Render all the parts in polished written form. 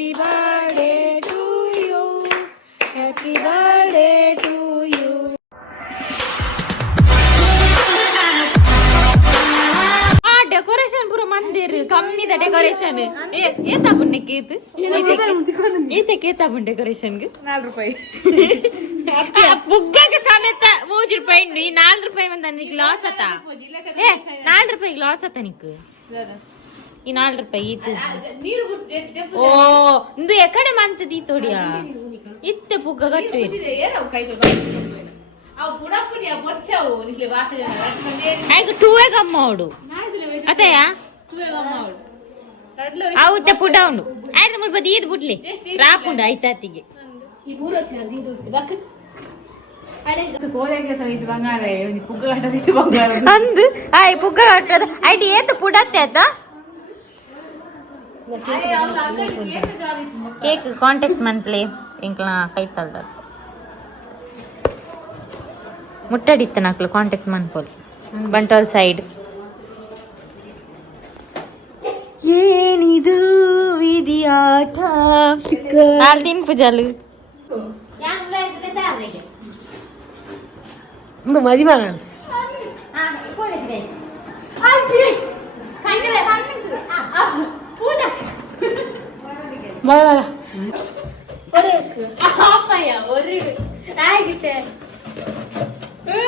Happy birthday to you. Happy birthday to you. Decoration पूरा मंदिर कमी द डेकोरेशन ಏತಾ ಬುಣ್ಣಕ್ಕೆ ಇದು ಈತೆ ಬುಣ್ಣ ಡೆಕೋರೇಷನ್ ಗೆ 4 ರೂಪಾಯಿ ಬುಗ್ಗಗೆ ಸಮೇತ 3 ರೂಪಾಯಿ ಈ 4 ರೂಪಾಯಿ ಬಂದ ನಿಕ್ಕೆ ಲಾಸ್ ಆತಾ 4 ರೂಪಾಯಿ ಲಾಸ್ ಆತಾ ನಿಕ್ಕೆ ಈ 4 ರೂಪಾಯಿ ಈತು ನೀರು ಓ ಇಂದು ಎಕಡೆ ಮಂತದಿ ತೋಡಿಯಾ ಇತ್ತೆ ಬುಗ್ಗ ಗಟ್ಟು ಏನೋ ಕೈಗೆ ಅವು ಪುಡಪುಡಿಯ ಬೊಚ್ಚವು ನಿಕ್ಕೆ ವಾಸನೆ ಐಗ 2 ಗಮ್ಮ ಅವಡು ಅತಯ್ಯ 2 ಗಮ್ಮ ಅವಡು ಅವತ್ತೆ ಪುಡೌಂಡು ಆಯ್ತು ಮುಳ್ಬದಿ ಈದ್ ಬುಡ್ಲಿ ರಾಪುಂಡು ಐತಾತಿಗೆ ಈ ಮೂರು ಚಂದಿ ದಕ್ಕ ಅಡೆ ಕೋರೆಗೆ ಸಹಿತ ಬಂಗಾರ ಈ ಪುಗ್ಗ ಕಟ್ಟದಿ ಬಂಗಾರ ಅಂದು ಆಯ್ ಪುಗ್ಗ ಕಟ್ಟದ ಐಡಿ ಏತು ಪುಡತ್ತೆ ಆತ ಕೇಕ್ ಕಾಂಟ್ಯಾಕ್ಟ್ ಮಂತ್ಲಿ ಇಂಕ್ಲ ಕೈತಲ್ದ ಮುಟ್ಟಡಿತ್ತ ನಾಕ್ಲು ಕಾಂಟ್ಯಾಕ್ಟ್ ಮನ್ಪೋಲ್ ಬಂಟೋಲ್ ಸೈಡ್ ಏನಿದು ವಿಧಿಯಾಟ ಆಲ್ದಿನ್ ಪೂಜಾಲು ಒಂದು ಮದಿ ಮಗನ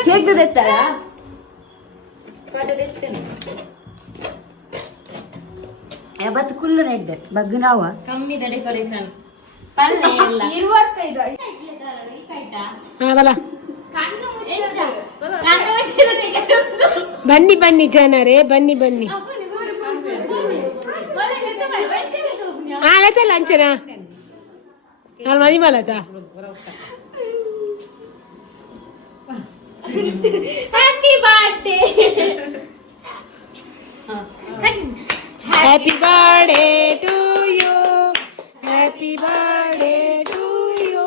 ಕೇಕ್ ತೆತ್ತಾಳ ಯಾವತ್ತು ಕುಲ್ಲ ರೆಡ್ ಬಗ್ಗನಾವ ಕಮ್ಮಿ ಡೆಕೋರೇಷನ್ ಪಲ್ಲೆ ಇಲ್ಲ 25 ಬನ್ನಿ ಬನ್ನಿ ಜನರೇ ಬನ್ನಿ ಬನ್ನಿ ಆಲತ ಲಂಚನ ನಾನು ಮದಿ ಮಲತ happy birthday Happy birthday to you. Happy birthday to you.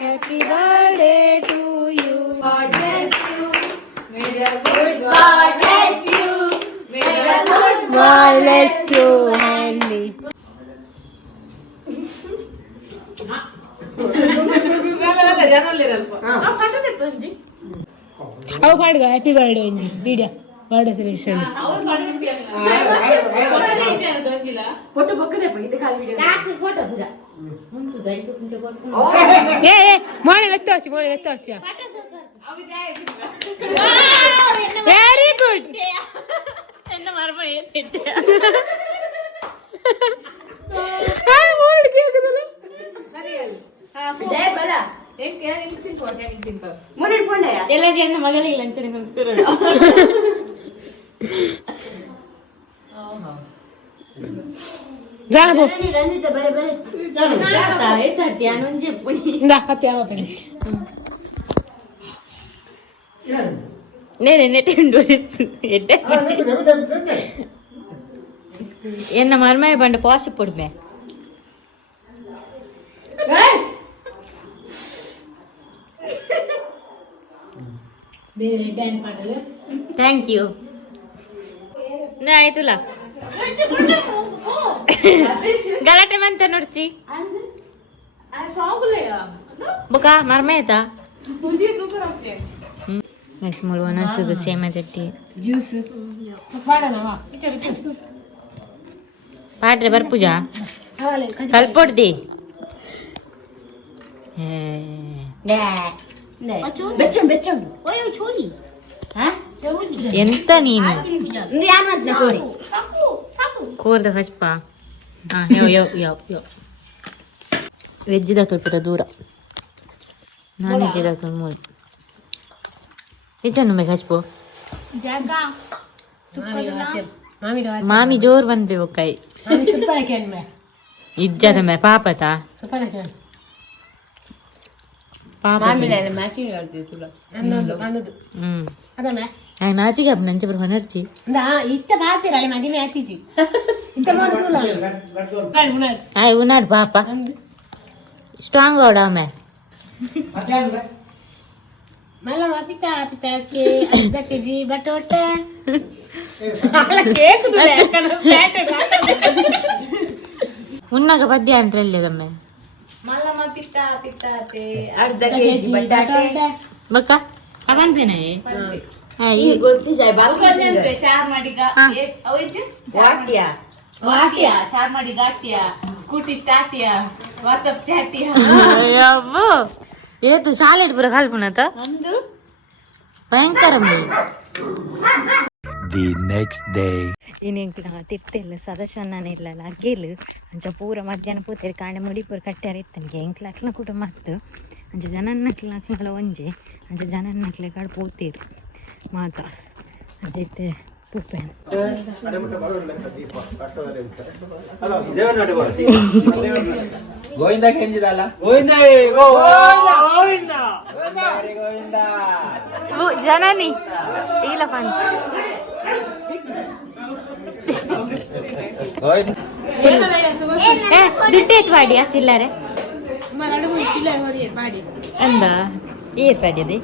Happy birthday to you. God bless you. May the good God bless you. May the good God bless you, Handy. How far go? Happy birthday, Anji. Video. Birthday celebration. मोने very good என்ன மர்மைய பண்ண பாச போடுமே thank you ಆಯ್ತುಲ್ಲ ಗಲಾಟೆ ಮಂತ ನೋಡ್ಚಿ ಬುಕ ಮರ್ಮೇತಾ ಮುಳುವನ ಸುಗು ಸೇಮೆ ತಟ್ಟಿ juice ಪಾಡ್ರೆ ಬರ್ಪೂಜಾ ಕಲ್ಪೊಡ್ದಿ ಎಂತ ನೀನು ಕೋರ್ದ ಹಚ್ಪ veg ದಾಕಲ್ಪುರ ದೂರ non veg ದಾಕಲ್ ಮೂರು ಹೆಚ್ಚನ್ನು ಬೇಗ ಹಚ್ಪೋ ಮಾಮಿ ಜೋರ್ ಬಂದ್ಬಿ ಒಕ್ಕೈ ಇಜ್ಜದ ಮೇ ಪಾಪತಾ ನಾಚಿಗೆ ನಂಚ ಬರ್ ಹೊನರ್ಚಿ ಆಯ್ ಉನಾಡ್ ಪಾಪ ಸ್ಟ್ರಾಂಗ್ ಅವಡಾಮೆ ಅರ್ಧ ಕೆಜಿ ಬಟೋಟ ಉನ್ನಾಗ ಪದ್ಯ ಅಂದ್ರೆ ಎಲ್ಲಿದಮ್ಮೆ ಬಕ್ಕ ಅವಂತೇನೆ ಏತು ಶಾಲೆ ಪೂರ ಕಾಲ್ಪುನತ ಭಯಂಕರ The next day. ಇನ್ನೆಂಕ್ಲ ತಿರ್ತೆಲ್ಲ ಸದಸ್ಯನೇ ಇಲ್ಲಲ್ಲ ಅಗ್ಗೇಲು ಅಂಚ ಪೂರ ಮಧ್ಯಾಹ್ನ ಪೂತೇರಿ ಕಾಂಡೆ ಮುಡಿ ಪೂರ ಕಟ್ಟ್ಯಾರ ಇತ್ತನಿಗೆ ಎಂಕ್ಲ ಅಕ್ಲ ಕೂಡ ಮತ್ತು ಅಂಚ ಜನನ್ನಕ್ಲ ಅಕ್ಲ ಒಂಜಿ ಅಂಚ ಜನನ್ನಕ್ಲೆ ಕಾಡು ಪೂತೀರು ಮಾತ ಅಂಚೈತೆ ಪೂಪೇನು ಗೋವಿಂದ ಕೆಂಜಿದಲ್ಲ ಜನನಿ ಇಲ್ಲ ಪಂಚ ದುಡ್ಡೇತ್ ಮಾಡಿಯಾ ಚಿಲ್ಲರೆ ಅಂದ ಏತ್ ಪಾಡ್ಯದೆ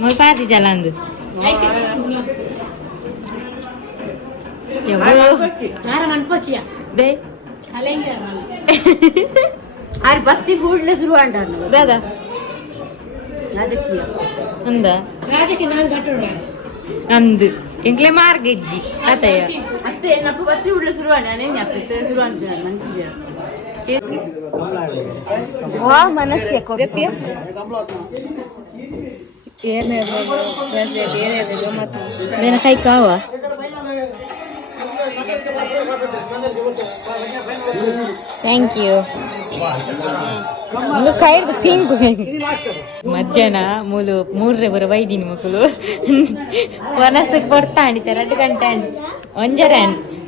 ಮೊಲ್ ಪಾದಿ ಜಲ ಅಂದು ಭಕ್ತಿ ಕೂಡಲೇ ಶುರು ಅಂటారు దాదా ರಾಜಕೀಯ ఉందా ರಾಜಕೀಯ ನಾನು ಗಟ್ಟುಂಡೆ ಅಂದು ಇಂಕ್ಲೆ ಮಾರ್ಗೆಜ್ಜಿ ಅತ್ತಯ್ಯ ಅತ್ತೆ ನಪ್ಪು ಭಕ್ತಿ ಕೂಡಲೇ ಶುರು ಅಂటాನೆ ಅತ್ತೆ ಶುರು ಅಂటారు ಮಂಚಿಗೆ ವಾ ಮನಸ್ಸೆ ಕೊಪ್ಪಿ ಏನೇ ಬೇರೆ ಗಮ್ಮತ್ತು ಬೇನ ಕೈ ಕಾವ ಥ್ಯಾಂಕ್ ಯು ಕೈರ್ದು ಪಿಂಕ್ ಮಧ್ಯಾಹ್ನ ಮೂರ್ರೆ ಬರ ಬೈದಿನಿ ಮಕ್ಕಳು ವನಸಕ್ಕೆ ಬರ್ತಾ ಅಂಡಿತ 2 ಗಂಟೆ ಅಂಡಿ ಒಂಜರ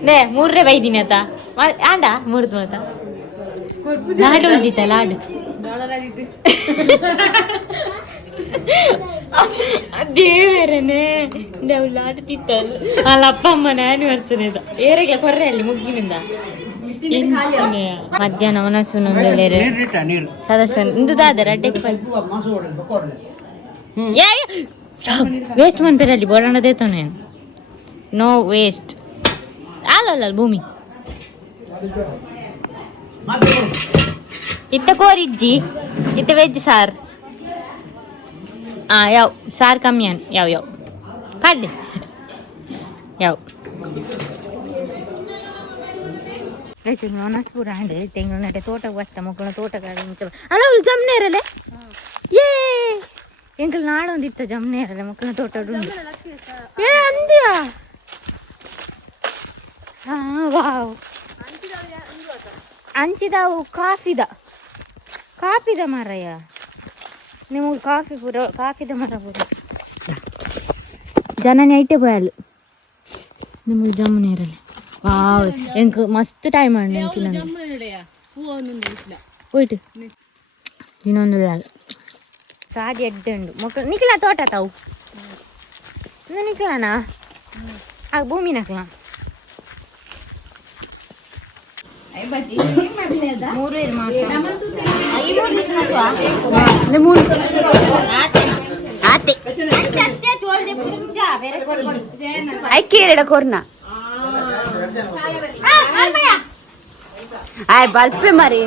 ನೇ ಮೂರ್ರೆ ಬೈದಿನಿ ಆತ ಆಂಡ ಮೂರ್ದು ಮಾತ ಲಾಡು ಉಳ್ದಿತ್ತ ಲಾಡು ದೇವರನೇ ನಾವು ಲಾಡು ತಿತ್ತಲ್ಲ ಅಲ್ಲ ಅಪ್ಪ ಅಮ್ಮನ ಆನಿವರ್ಸರಿ ಅದ ಏರೆಗೆ ಕೊರ್ರೆ ಅಲ್ಲಿ ಮುಗ್ಗಿನಿಂದ ಮಧ್ಯಾಹ್ನ ಒನಸುನೊಂದು ಸದಸ್ಯ ಇಂದುದಾದ ವೇಸ್ಟ್ ಮನ್ಪೇರಲ್ಲಿ ಬೋಡಣದೇ ತಾನೆ ನೋ ವೇಸ್ಟ್ ಅಲ್ಲ ಭೂಮಿ ಇತ್ತ ಕೋರಿಜ್ಜಿ ಇತ್ತ ವೆಜ್ ಸಾರ್ ಯಾವ ಸಾರ್ ಕಮ್ಮಿ ಅನ್ ಯಾವ ಪಲ್ಲೆ ಯಾವ ವನಸ್ಪುರ ಅಂಡೆ ತೆಂಗಿನ ನಟೆ ತೋಟಕ್ಕೆ ಬರ್ತಾ ಮಕ್ಕಳ ತೋಟಗಾಡಿ ಅಲ್ಲ ಅವ್ಳು ಜಮ್ನೇರಲ್ಲೇ ಏ ಎಂಕಲ್ ನಾಡೊಂದಿತ್ತ ಜಮ್ನೇರಲ್ಲೇ ಮಕ್ಕಳ ತೋಟ ಉಂಡು ಏ ಅಂದ್ಯಾ ಹಾ ವಾವ್ ಅಂಚಿದಾವು ಕಾಫಿದ ಮರಯ್ಯ ನಿಮಗೆ ಕಾಫಿದ ಮರ ಪೂರ ಜನನೇ ಐಟೆ ಪೋಯಲು ನಿಮಗೆ ಜಮ್ಮನೇರಲ್ಲಿ ವಾವ್ ಎಂಕ್ ಮಸ್ತ್ ಟೈಮ್ ಅಂಡ್ ಎಂಕಿಲ್ಲ ಹೋಯ್ತು ಇನ್ನೊಂದು ಸಾದಿ ಎಡ್ಡುಂಡು ಮಕ್ಕಳು ನಿಕ್ಲ ತೋಟ ತಾವು ನಿಕ್ಲಾನಾ ಆಗ ಭೂಮಿ ನಕ್ಲಾ कोरना आय बल्पे मारी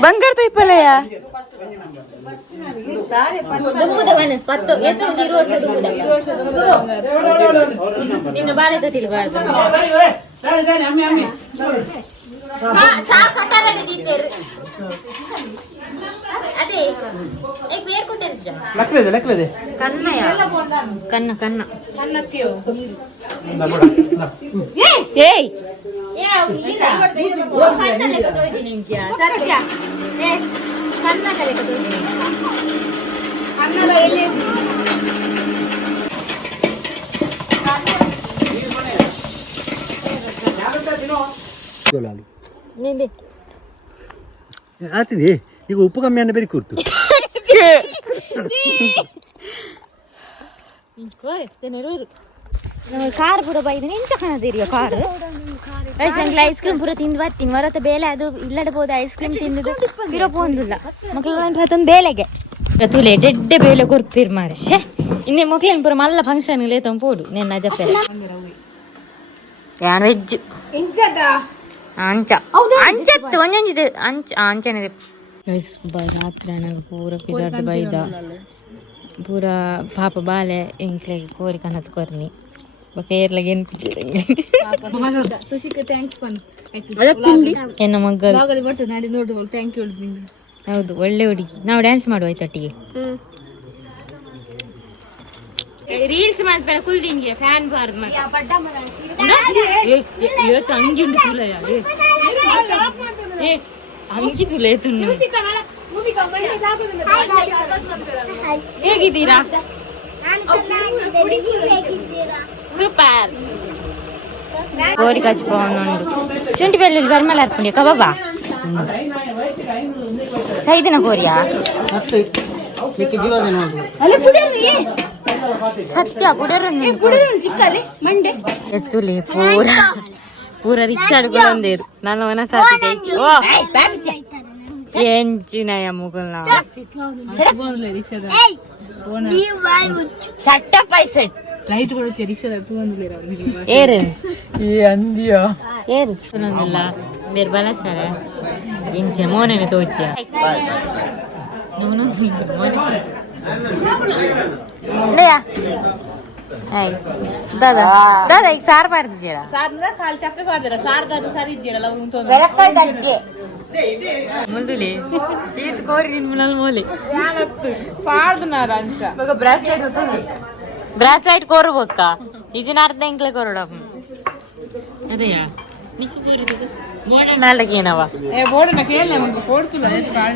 ಬಂಗಾರ ತೈಪಲಯ ನಿನ್ನ ಬಾಳೆ ತಟ್ಟಿಲ್ಬಾರ್ದು ಅದೇ ಲೆಕ್ಕಲಿದೆ ಕನ್ನ ಏಯ್ ಸತ್ಯ ಕನ್ನ ಆತಿದೆ ಈಗ ಉಪ್ಪು ಕಮ್ಮಿ ಅನ್ನ ಬೇರೆ ಕೂರ್ತು ಕಾರ್ ಪೂರ ಬೈದು ಎಂತ ಕಾಣದಿರಿಯ ಕಾರ್ ಐಸ್ ಕ್ರೀಮ್ ಪೂರ ತಿಂದು ಬರ್ತೀನಿ ಹೊರತ ಬೇಲೆ ಅದು ಇಲ್ಲಡೆ ಬೋದು ಐಸ್ ಕ್ರೀಮ್ ತಿಂದು ಇರೋ ಪೋಂದಿಲ್ಲ ಮಕ್ಕಳು ಬೇಲೆಗೆ ತುಲೆ ಡೆಡ್ಡೆ ಬೇಲೆ ಕೊರ್ಪಿರ್ ಮಾರಶೆ ಇನ್ನೇ ಮಕ್ಳೇನು ಪೂರ ಮಲ್ಲ ಫಂಕ್ಷನ್ ಲೇತ ಪೋಡು ನೆನ್ನ ಜಪ್ಪೆ ಯಾನ್ ವೆಜ್ ಅಂಚ ಅಂಚತ್ತು ಒಂದೊಂದಿದೆ ಅಂಚನೆ ರಾತ್ರಿ ಪೂರ ಪಿದಾರ್ದು ಬೈದ ಪೂರ ಪಾಪ ಬಾಲೆ ಎಂಕ್ಲೆಗೆ ಕೋರಿ ಕನತ್ ಕೊರ್ನಿ ಕೇರ್ಲಗೆ ಎನ್ನ ಮಗ್ಗಲು ಹೌದು ಒಳ್ಳೆ ಹುಡುಗಿ ನಾವು ಡ್ಯಾನ್ಸ್ ಮಾಡುವ ಆಯ್ತೊಟ್ಟಿಗೆ ರೀಲ್ಸ್ ಮಾಡ್ಬೇಡ ಕುಲ್ದಿಂಗೆ ಫ್ಯಾನ್ ಬಾರ್ದು ಅಂಗಿ ಉಂಟು ತುಲಯ ಅಂಗಿ ತುಲೆ ತುಣ್ಣು ಹೇಗಿದ್ದೀರಾ ಸೂಪರ್ ಕೋರಿ ಕಚ್ಕೊಂಡು ಶುಂಠಿ ಬೆಳ್ಳುಳ್ಳಿ ಬರ್ಮಲ ಹಾಕ್ಕೊಂಡಿ ಕಬಾಬಾ ಸೈದಿನ ಕೋರಿಯಾ ಸತ್ಯ ಪುಡರಲ್ಲಿ ಪೂರ ಪೂರ ರಿಕ್ಷಾಡ್ಗಳು ಒಂದೇರು ನಾನು ಮನಸಾತಿ ಎಂಚಿನಯ ಮುಗುಲ್ನ ಸಟ್ಟ ಪೈಸೆಟ್ ಲೈಟ್ ಕೊಡುತ್ತೆ ರಿಕ್ಷಾದ ಏರು ಏರು ಸುನಂದಿಲ್ಲ ಬೇರೆ ಬಲಸಾರ ಇಂಚೆ ಮೋನೇನೆ ತೋಚ दादा दादा एक सार पार दीजिएगा सार ना खाल चक्के पार दे रहा सार दादा सारी दीजिएगा लव रूम तो वेलक कर दीजिए मुल्ले ये तो कोरी दिन मुलाल मोले पार ना रांचा मगर ब्रेसलेट होता है ब्रेसलेट कोरो बक्का इजे नार्थ एंकले कोरोड़ा अरे यार नीचे कोरी तो बोर्ड ना लगी ना वा ए बोर्ड ना खेलने हमको कोड तो लाए पार